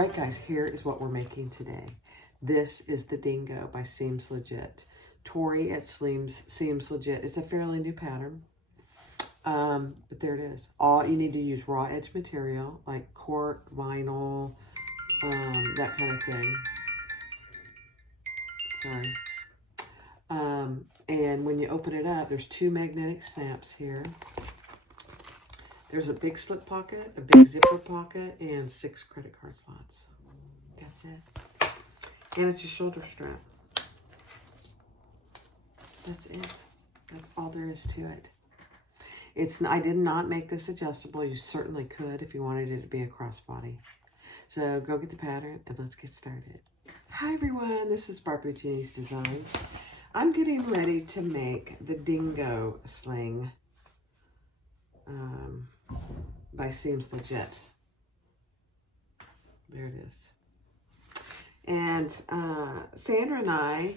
right, guys, here is what we're making today. This is the Dingo by Seams Legit. Tori at Seams Legit. It's a fairly new pattern, but there it is. All you need to use raw edge material like cork, vinyl, that kind of thing. Sorry. And when you open it up, there's 2 magnetic snaps here. There's a big slip pocket, a big zipper pocket, and 6 credit card slots. That's it. And it's your shoulder strap. That's it. That's all there is to it. I did not make this adjustable. You certainly could if you wanted it to be a crossbody. So go get the pattern and let's get started. Hi everyone, this is Barbara Jeannie's Designs. I'm getting ready to make the Dingo sling by Seams Legit. There it is. And Sandra and I,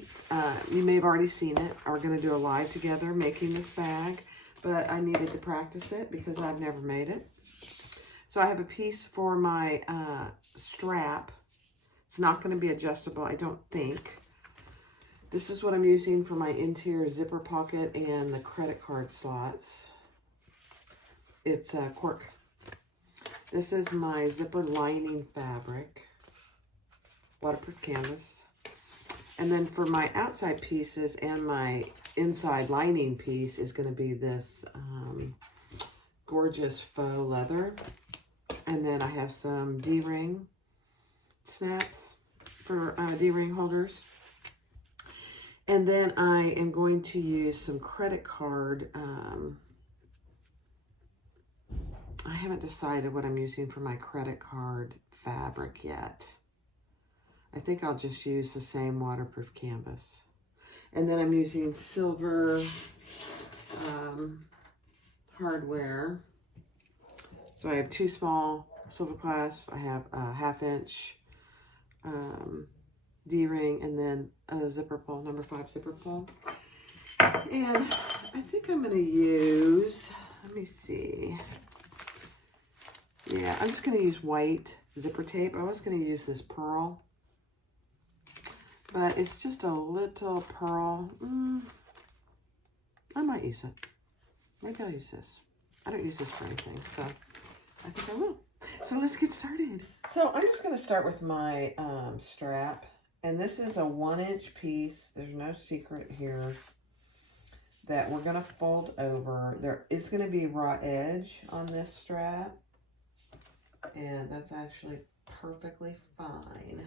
you may have already seen it, are going to do a live together making this bag, but I needed to practice it because I've never made it. So I have a piece for my strap. It's not going to be adjustable, I don't think. This is what I'm using for my interior zipper pocket and the credit card slots. It's cork. This is my zipper lining fabric, waterproof canvas. And then for my outside pieces and my inside lining piece is going to be this gorgeous faux leather. And then I have some D-ring snaps for D-ring holders. And then I am going to use some credit card. I haven't decided what I'm using for my credit card fabric yet. I think I'll just use the same waterproof canvas. And then I'm using silver hardware. So I have 2 small silver clasps. I have a 1/2 inch D-ring and then a zipper pull, number 5 zipper pull. And I think I'm going to use, let me see. Yeah, I'm just going to use white zipper tape. I was going to use this pearl, but it's just a little pearl. I might use it. Maybe I'll use this. I don't use this for anything, so I think I will. So let's get started. So I'm just going to start with my strap. And this is a 1-inch piece. There's no secret here that we're going to fold over. There is going to be raw edge on this strap. And that's actually perfectly fine.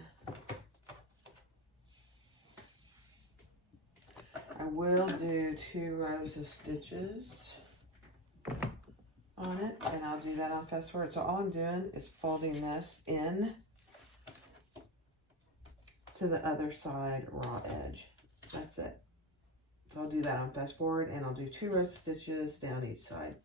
I will do 2 rows of stitches on it, and I'll do that on fast forward. So all I'm doing is folding this in to the other side raw edge. That's it. So I'll do that on fast forward, and I'll do 2 rows of stitches down each side.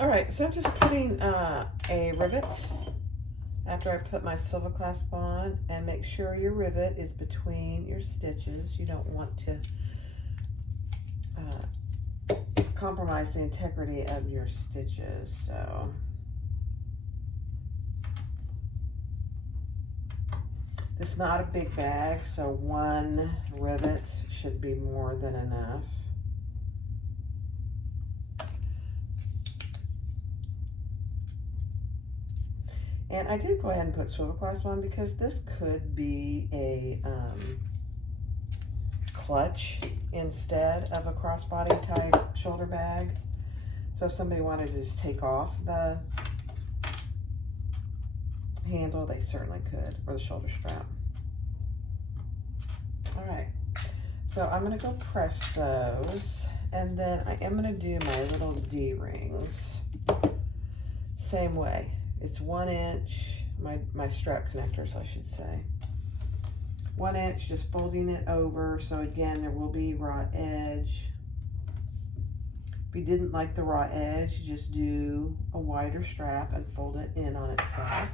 All right, so I'm just putting a rivet after I put my silver clasp on, and make sure your rivet is between your stitches. You don't want to compromise the integrity of your stitches. So this is not a big bag, so one rivet should be more than enough. And I did go ahead and put swivel clasp on because this could be a clutch instead of a crossbody type shoulder bag. So if somebody wanted to just take off the handle, they certainly could, or the shoulder strap. All right, so I'm gonna go press those, and then I am gonna do my little D-rings. Same way, it's 1 inch, my strap connectors, I should say. 1 inch, just folding it over, so again, there will be raw edge. If you didn't like the raw edge, just do a wider strap and fold it in on itself.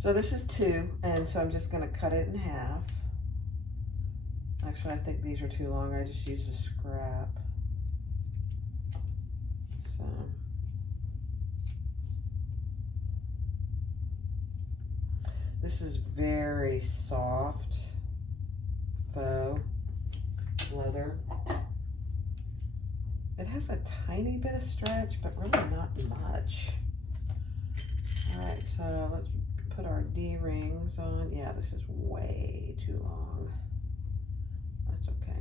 So this is 2, and so I'm just going to cut it in half. Actually, I think these are too long. I just used a scrap. So this is very soft faux leather. It has a tiny bit of stretch, but really not much. All right, so let's put our D-rings on. Yeah, this is way too long. That's okay.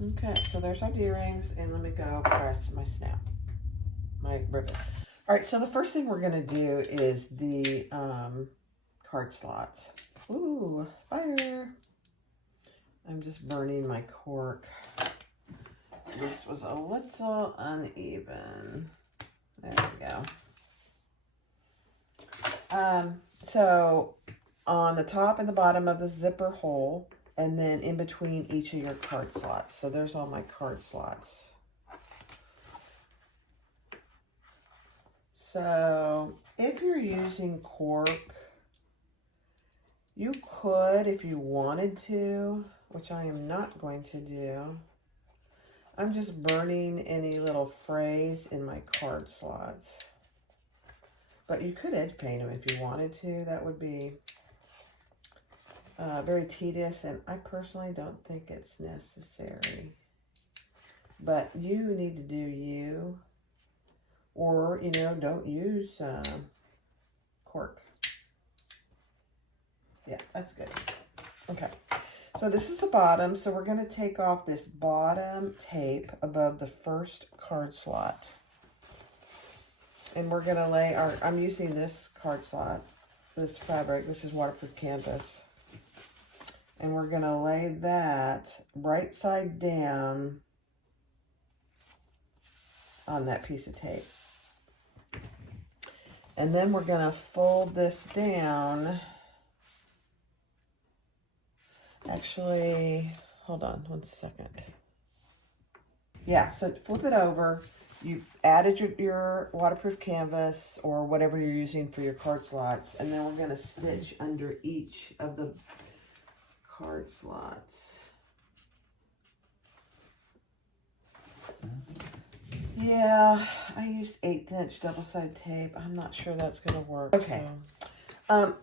Okay, so there's our D-rings, and let me go press my snap, my rivet. All right, so the first thing we're gonna do is the card slots. Ooh, fire. I'm just burning my cork. This was a little uneven. There we go. So on the top and the bottom of the zipper hole, and then in between each of your card slots. So there's all my card slots. So if you're using cork, you could, if you wanted to, which I am not going to do. I'm just burning any little frays in my card slots. But you could edge paint them if you wanted to. That would be very tedious, and I personally don't think it's necessary. But you need to do you, or, you know, don't use cork. Yeah, that's good. Okay, so this is the bottom, so we're going to take off this bottom tape above the first card slot. And we're going to lay our, I'm using this card slot, this fabric, this is waterproof canvas. And we're going to lay that right side down on that piece of tape. And then we're going to fold this down. Actually, hold on 1 second. Yeah, so flip it over. You added your waterproof canvas or whatever you're using for your card slots. And then we're going to stitch under each of the card slots. Yeah, I used 1/8 inch double-sided tape. I'm not sure that's going to work. Okay. So.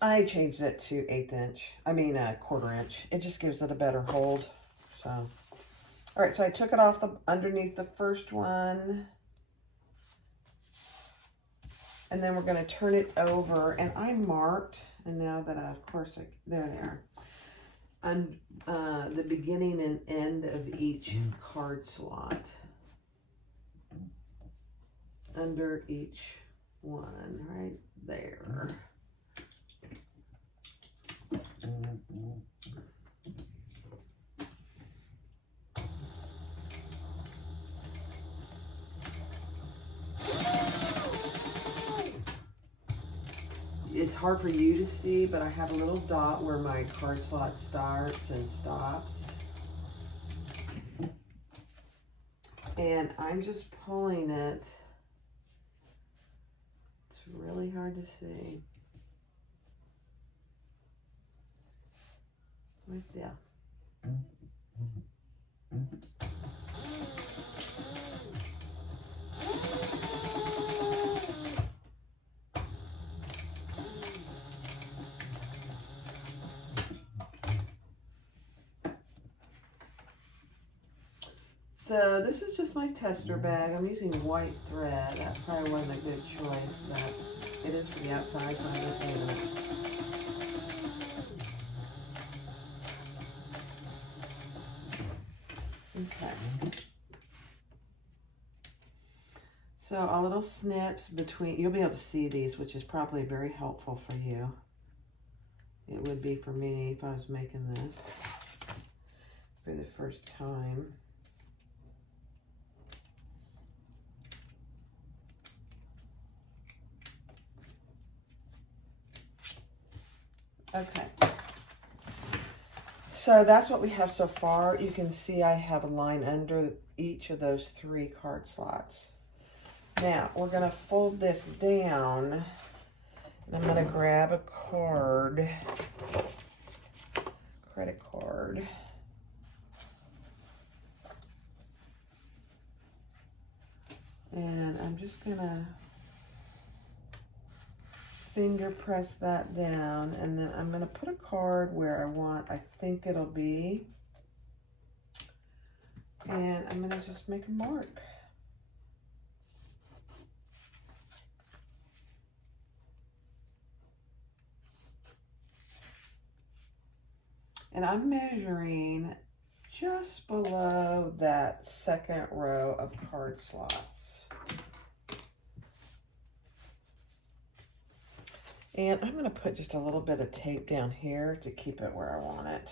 I changed it to 1/8 inch. I mean, 1/4 inch. It just gives it a better hold. So, all right. So I took it off the underneath the first one, and then we're going to turn it over. And I marked, and now that of course, there they are. On the beginning and end of each card slot, under each one, right there. It's hard for you to see, but I have a little dot where my card slot starts and stops. And I'm just pulling it. It's really hard to see. Right there. So this is just my tester bag. I'm using white thread. That probably wasn't a good choice, but it is for the outside, so I'm just leaving it. Okay. So our little snips between, you'll be able to see these, which is probably very helpful for you. It would be for me if I was making this for the first time. Okay. So that's what we have so far. You can see I have a line under each of those 3 card slots. Now, we're going to fold this down, and I'm going to grab a card, credit card. And I'm just going to finger press that down, and then I'm going to put a card where I think it'll be. And I'm going to just make a mark. And I'm measuring just below that second row of card slots. And I'm going to put just a little bit of tape down here to keep it where I want it.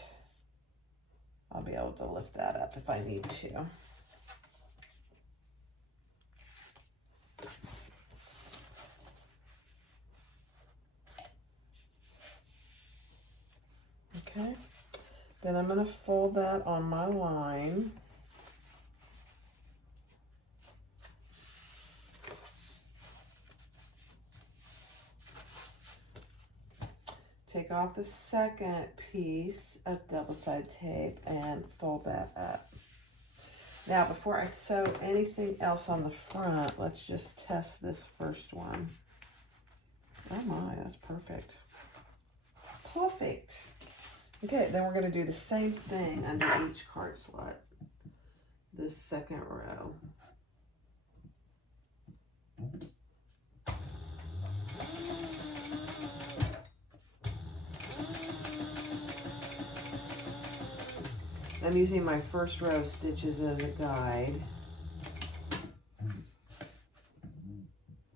I'll be able to lift that up if I need to. Okay. Then I'm going to fold that on my line. Take off the second piece of double-sided tape and fold that up. Now, before I sew anything else on the front, let's just test this first one. Oh my, that's perfect. Perfect. Okay, then we're going to do the same thing under each card slot, this second row. I'm using my first row of stitches as a guide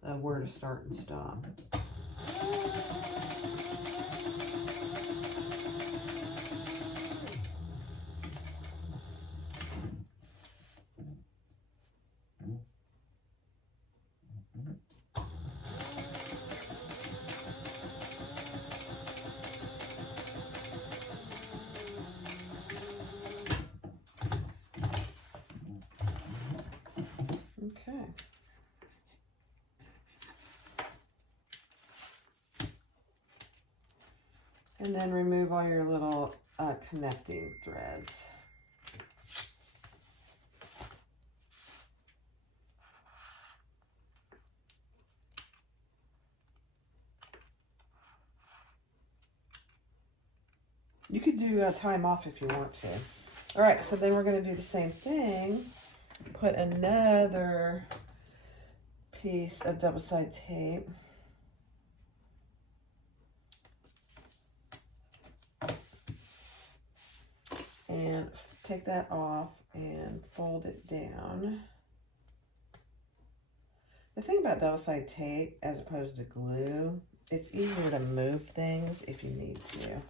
of where to start and stop. Okay. And then remove all your little connecting threads. You could do a time off if you want to. All right, so then we're going to do the same thing. Put another piece of double-sided tape. And take that off and fold it down. The thing about double-sided tape, as opposed to glue, it's easier to move things if you need to.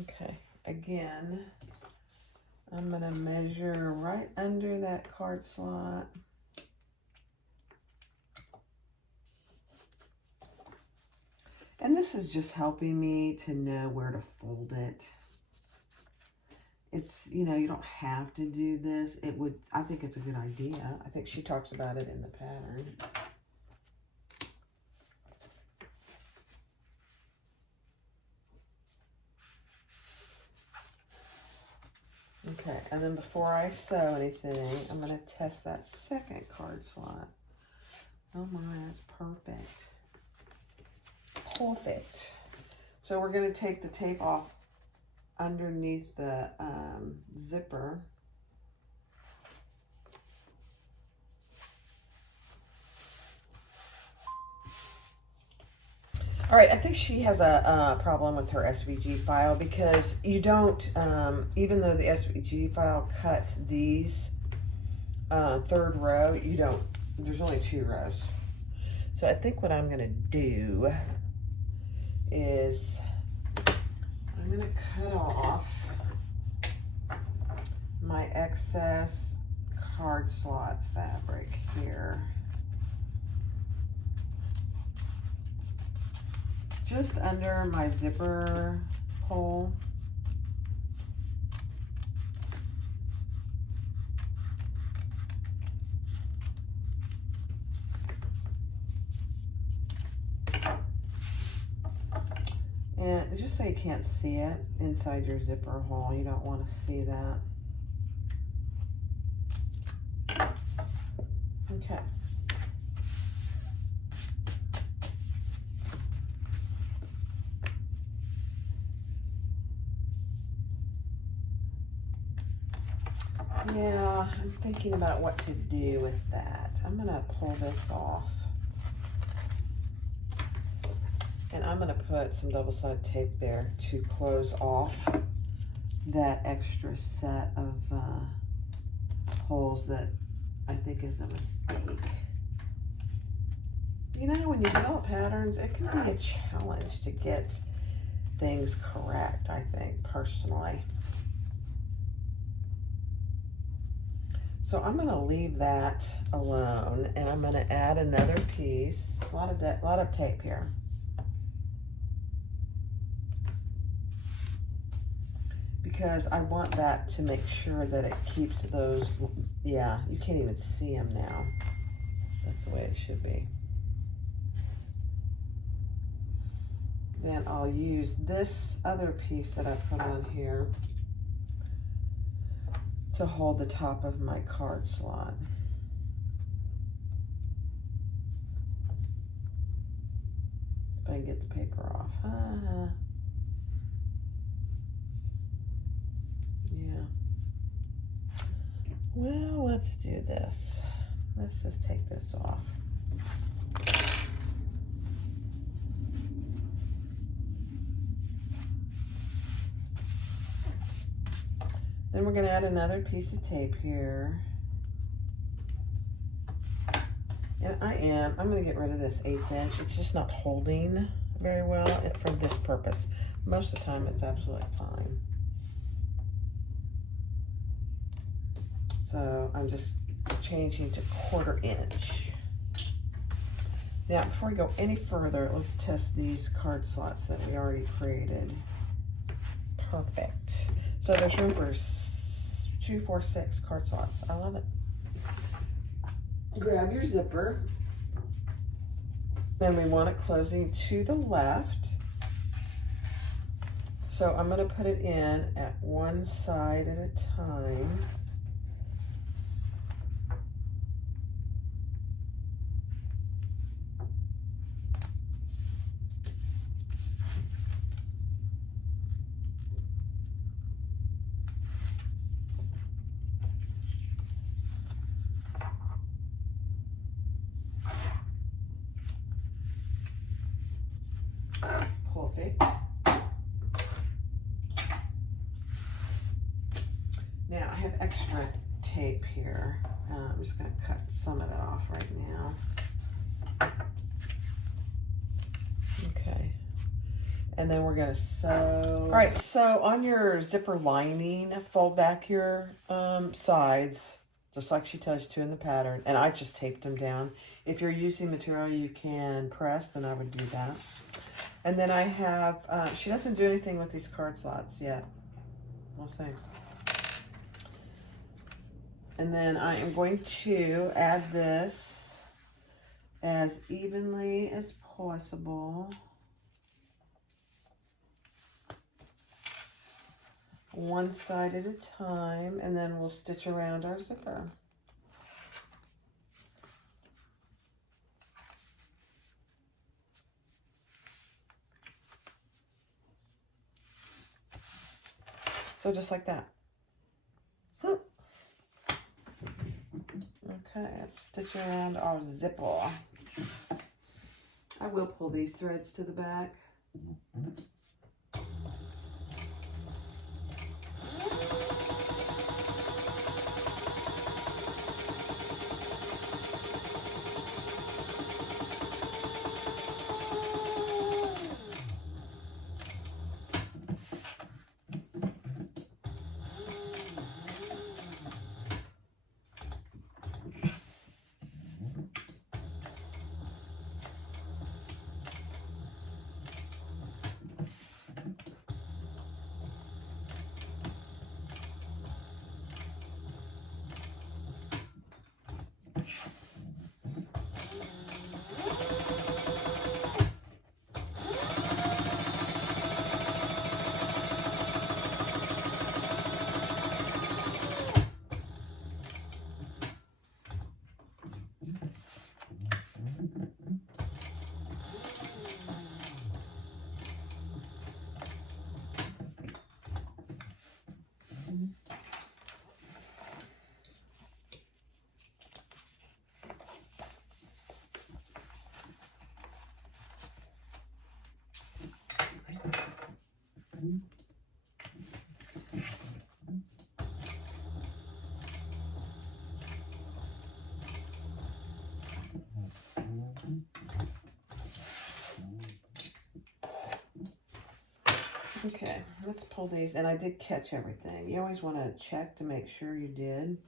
Okay, again, I'm going to measure right under that card slot. And this is just helping me to know where to fold it. It's, you know, you don't have to do this. I think it's a good idea. I think she talks about it in the pattern. Okay, and then before I sew anything, I'm going to test that second card slot. Oh my, that's perfect. Perfect. So we're going to take the tape off underneath the zipper. All right, I think she has a problem with her SVG file because you don't, even though the SVG file cut these third row, you don't, there's only 2 rows. So I think what I'm gonna do is I'm gonna cut off my excess card slot fabric here. Just under my zipper hole. And just so you can't see it inside your zipper hole, you don't want to see that. Okay. Yeah, I'm thinking about what to do with that. I'm gonna pull this off. And I'm gonna put some double-sided tape there to close off that extra set of holes that I think is a mistake. You know, when you develop patterns, it can be a challenge to get things correct, I think, personally. So I'm going to leave that alone, and I'm going to add another piece. A lot of tape here. Because I want that to make sure that it keeps those, yeah, you can't even see them now. That's the way it should be. Then I'll use this other piece that I put on here to hold the top of my card slot. If I can get the paper off. Yeah. Well, let's do this. Let's just take this off. Then we're going to add another piece of tape here. And I'm going to get rid of this 1/8 inch. It's just not holding very well for this purpose. Most of the time it's absolutely fine. So I'm just changing to 1/4 inch. Now, before we go any further, let's test these card slots that we already created. Perfect. So there's room for 2, 4, 6 card slots. I love it. Grab your zipper. Then we want it closing to the left. So I'm going to put it in at one side at a time. perfect. Now I have extra tape here. I'm just going to cut some of that off right now. Okay. And then we're going to sew. All right, so on your zipper lining, fold back your sides, just like she tells you to in the pattern. And I just taped them down. If you're using material you can press, then I would do that. And then I have, she doesn't do anything with these card slots yet. We'll see. And then I am going to add this as evenly as possible. One side at a time, and then we'll stitch around our zipper. So just like that. Okay, let's stitch around our zipper. I will pull these threads to the back. Okay, let's pull these, and I did catch everything. You always want to check to make sure you did.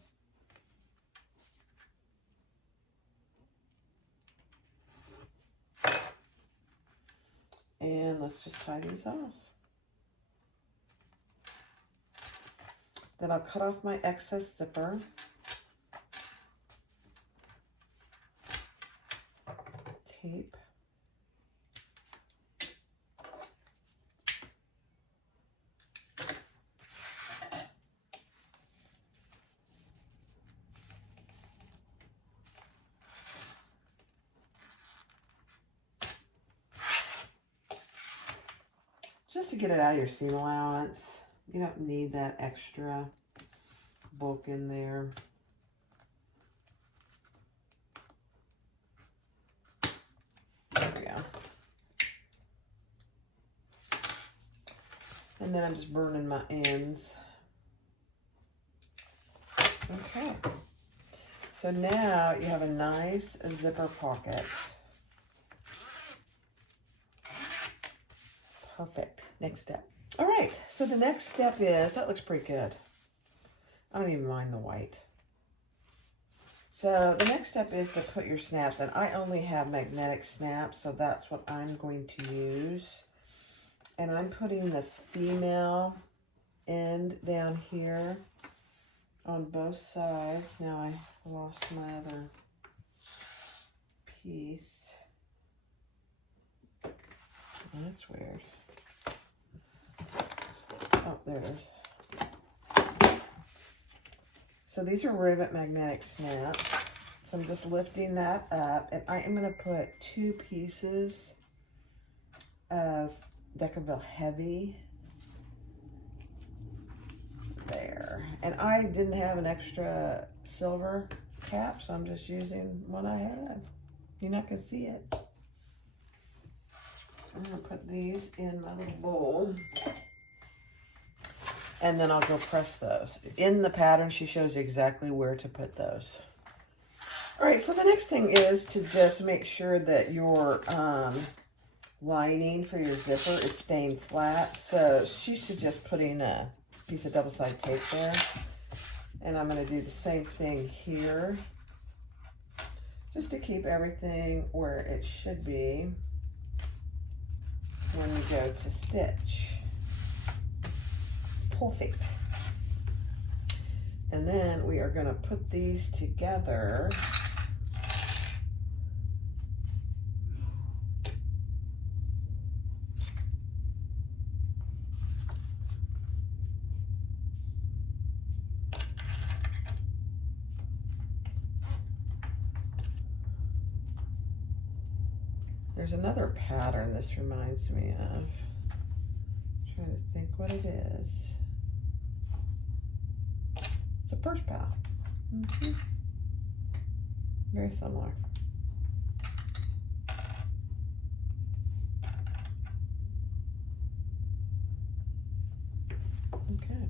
And let's just tie these off. Then I'll cut off my excess zipper. Tape. Just to get it out of your seam allowance. You don't need that extra bulk in there. There we go. And then I'm just burning my ends. Okay. So now you have a nice zipper pocket. Perfect. Next step. All right. So the next step is, that looks pretty good. I don't even mind the white. So the next step is to put your snaps, and I only have magnetic snaps, so that's what I'm going to use. And I'm putting the female end down here on both sides. Now I lost my other piece. Oh, that's weird. Oh, there it is. So these are rivet magnetic snaps. So I'm just lifting that up, and I am going to put 2 pieces of Deckerville Heavy there. And I didn't have an extra silver cap, so I'm just using what I have. You're not going to see it. I'm going to put these in my little bowl. And then I'll go press those. In the pattern, she shows you exactly where to put those. All right, so the next thing is to just make sure that your lining for your zipper is staying flat. So she's just putting a piece of double-sided tape there. And I'm going to do the same thing here, just to keep everything where it should be when you go to stitch. Perfect. And then we are going to put these together. There's another pattern this reminds me of. I'm trying to think what it is. It's a purse pal. Very similar. Okay.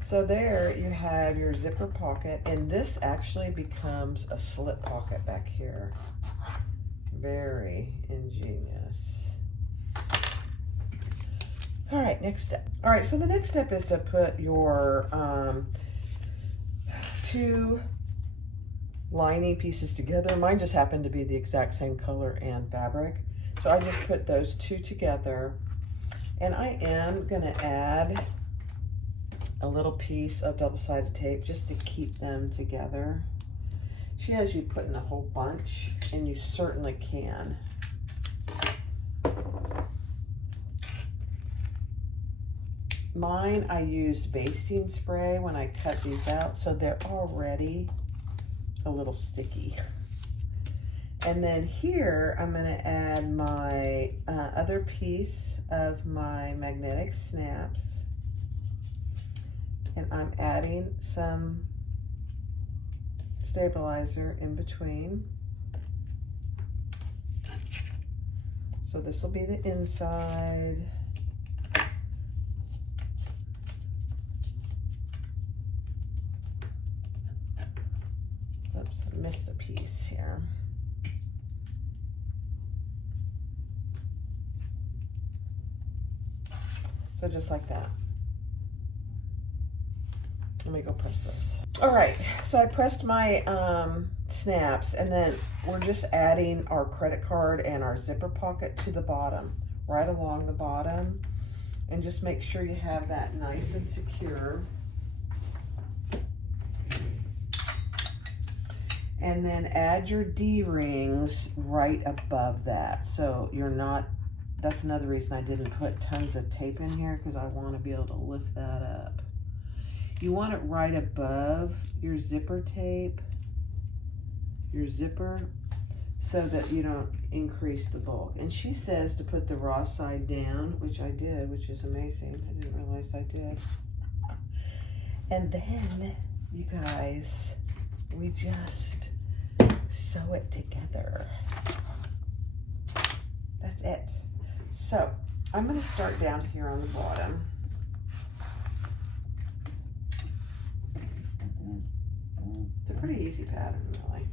So there you have your zipper pocket, and this actually becomes a slip pocket back here. Very ingenious. All right, next step. All right, so the next step is to put your two lining pieces together. Mine just happened to be the exact same color and fabric. So I just put those two together, and I am gonna add a little piece of double-sided tape just to keep them together. She has you put in a whole bunch, and you certainly can. Mine, I used basting spray when I cut these out, so they're already a little sticky. And then here, I'm gonna add my other piece of my magnetic snaps. And I'm adding some stabilizer in between. So this will be the inside. Oops, I missed a piece here. So just like that. Let me go press those. All right, so I pressed my snaps, and then we're just adding our credit card and our zipper pocket to the bottom, right along the bottom. And just make sure you have that nice and secure. And then add your D-rings right above that. So you're not, that's another reason I didn't put tons of tape in here, because I want to be able to lift that up. You want it right above your zipper tape, your zipper, so that you don't increase the bulk. And she says to put the raw side down, which I did, which is amazing. I didn't realize I did. And then, you guys, we just sew it together. That's it. So, I'm going to start down here on the bottom. It's a pretty easy pattern, really.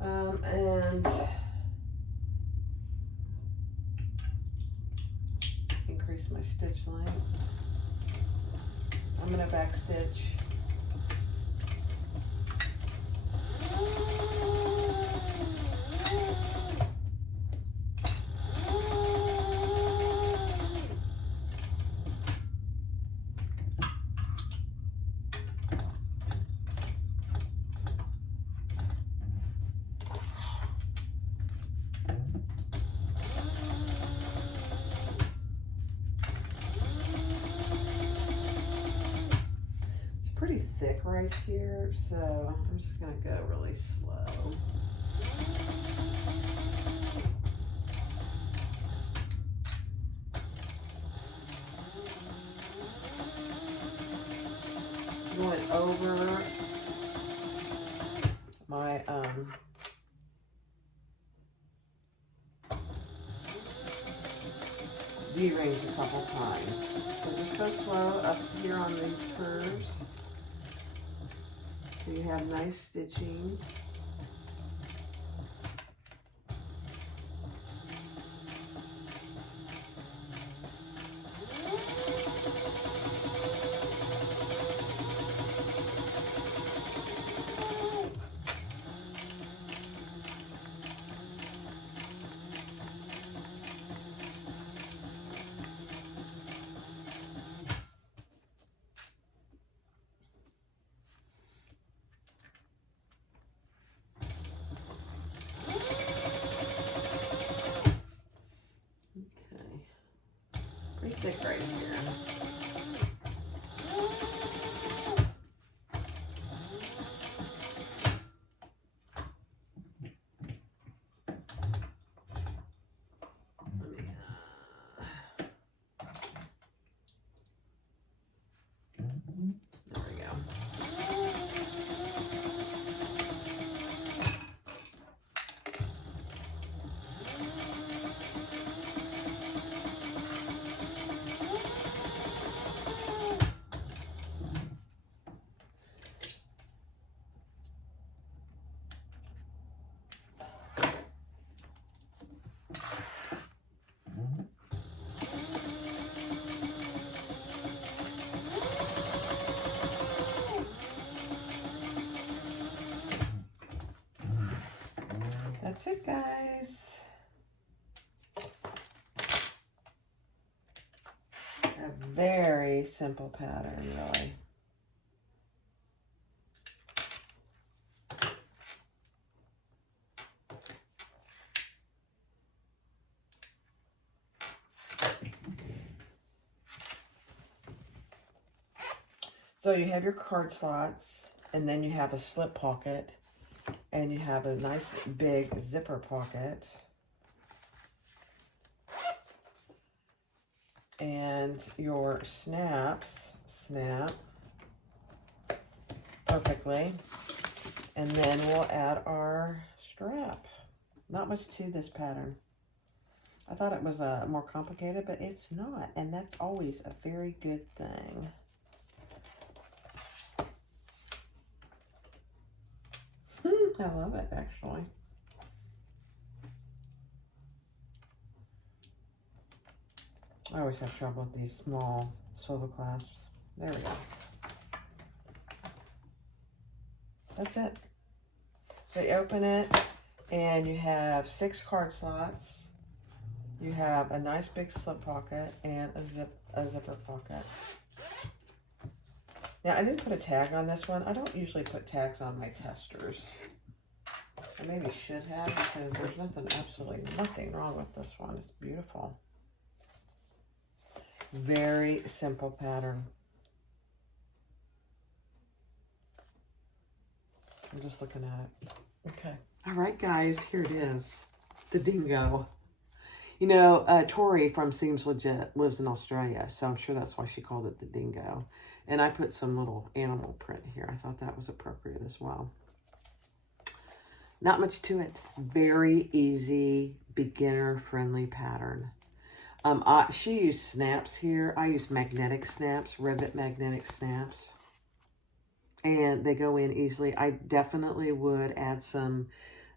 And increase my stitch length. I'm going to back stitch. Pretty thick right here, so I'm just gonna go really slow. Going over my D-rings a couple times. So just go slow up here on these curves. So you have nice stitching. Pretty thick right here. There we go. That's it, guys. A very simple pattern, really. So you have your card slots, and then you have a slip pocket, and you have a nice big zipper pocket. And your snaps snap perfectly. And then we'll add our strap. Not much to this pattern. I thought it was more complicated, but it's not. And that's always a very good thing. I love it, actually. I always have trouble with these small swivel clasps. There we go. That's it. So you open it, and you have 6 card slots. You have a nice big slip pocket and a zipper pocket. Now, I didn't put a tag on this one. I don't usually put tags on my testers. I maybe should have, because there's absolutely nothing wrong with this one. It's beautiful. Very simple pattern. I'm just looking at it. Okay. All right, guys, here it is. The dingo. You know, Tori from Seems Legit lives in Australia, so I'm sure that's why she called it the dingo. And I put some little animal print here. I thought that was appropriate as well. Not much to it. Very easy, beginner-friendly pattern. She used snaps here. I use magnetic snaps, rivet magnetic snaps. And they go in easily. I definitely would add some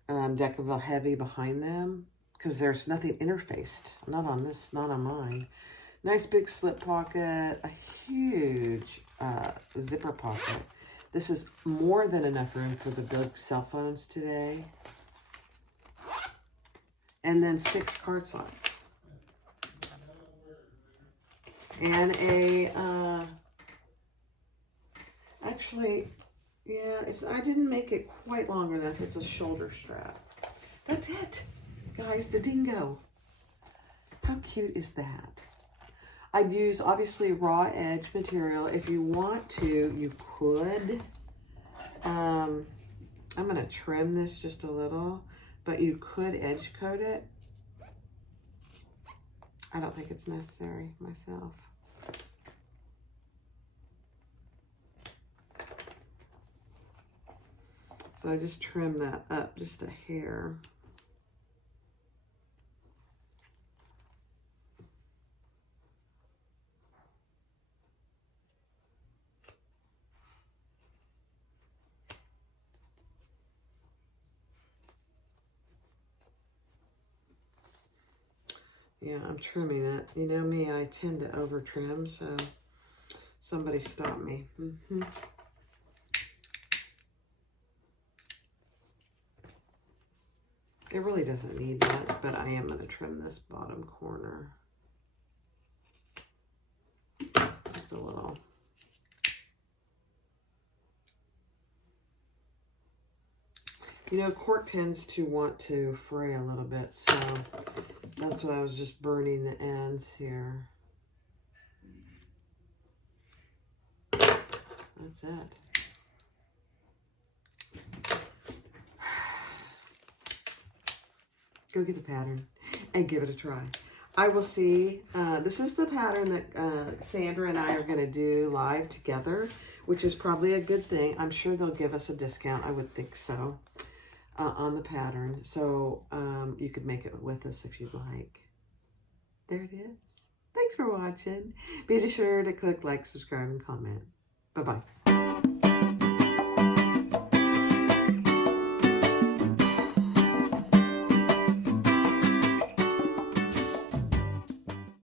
Decaville Heavy behind them, because there's nothing interfaced. Not on this, not on mine. Nice big slip pocket, a huge zipper pocket. This is more than enough room for the big cell phones today. And then 6 card slots. And a, actually, yeah, I didn't make it quite long enough. It's a shoulder strap. That's it, guys, the dingo. How cute is that? I'd use, obviously, raw edge material. If you want to, you could. I'm going to trim this just a little, but you could edge coat it. I don't think it's necessary myself. So I just trim that up just a hair. Yeah, I'm trimming it. You know me, I tend to over trim, so somebody stop me. It really doesn't need that, but I am going to trim this bottom corner. Just a little. You know, cork tends to want to fray a little bit, so that's what I was just burning the ends here. That's it. Go get the pattern and give it a try. I will see. This is the pattern that Sandra and I are going to do live together, which is probably a good thing. I'm sure they'll give us a discount. I would think so. On the pattern. So you could make it with us if you'd like. There it is. Thanks for watching. Be sure to click like, subscribe, and comment. Bye-bye.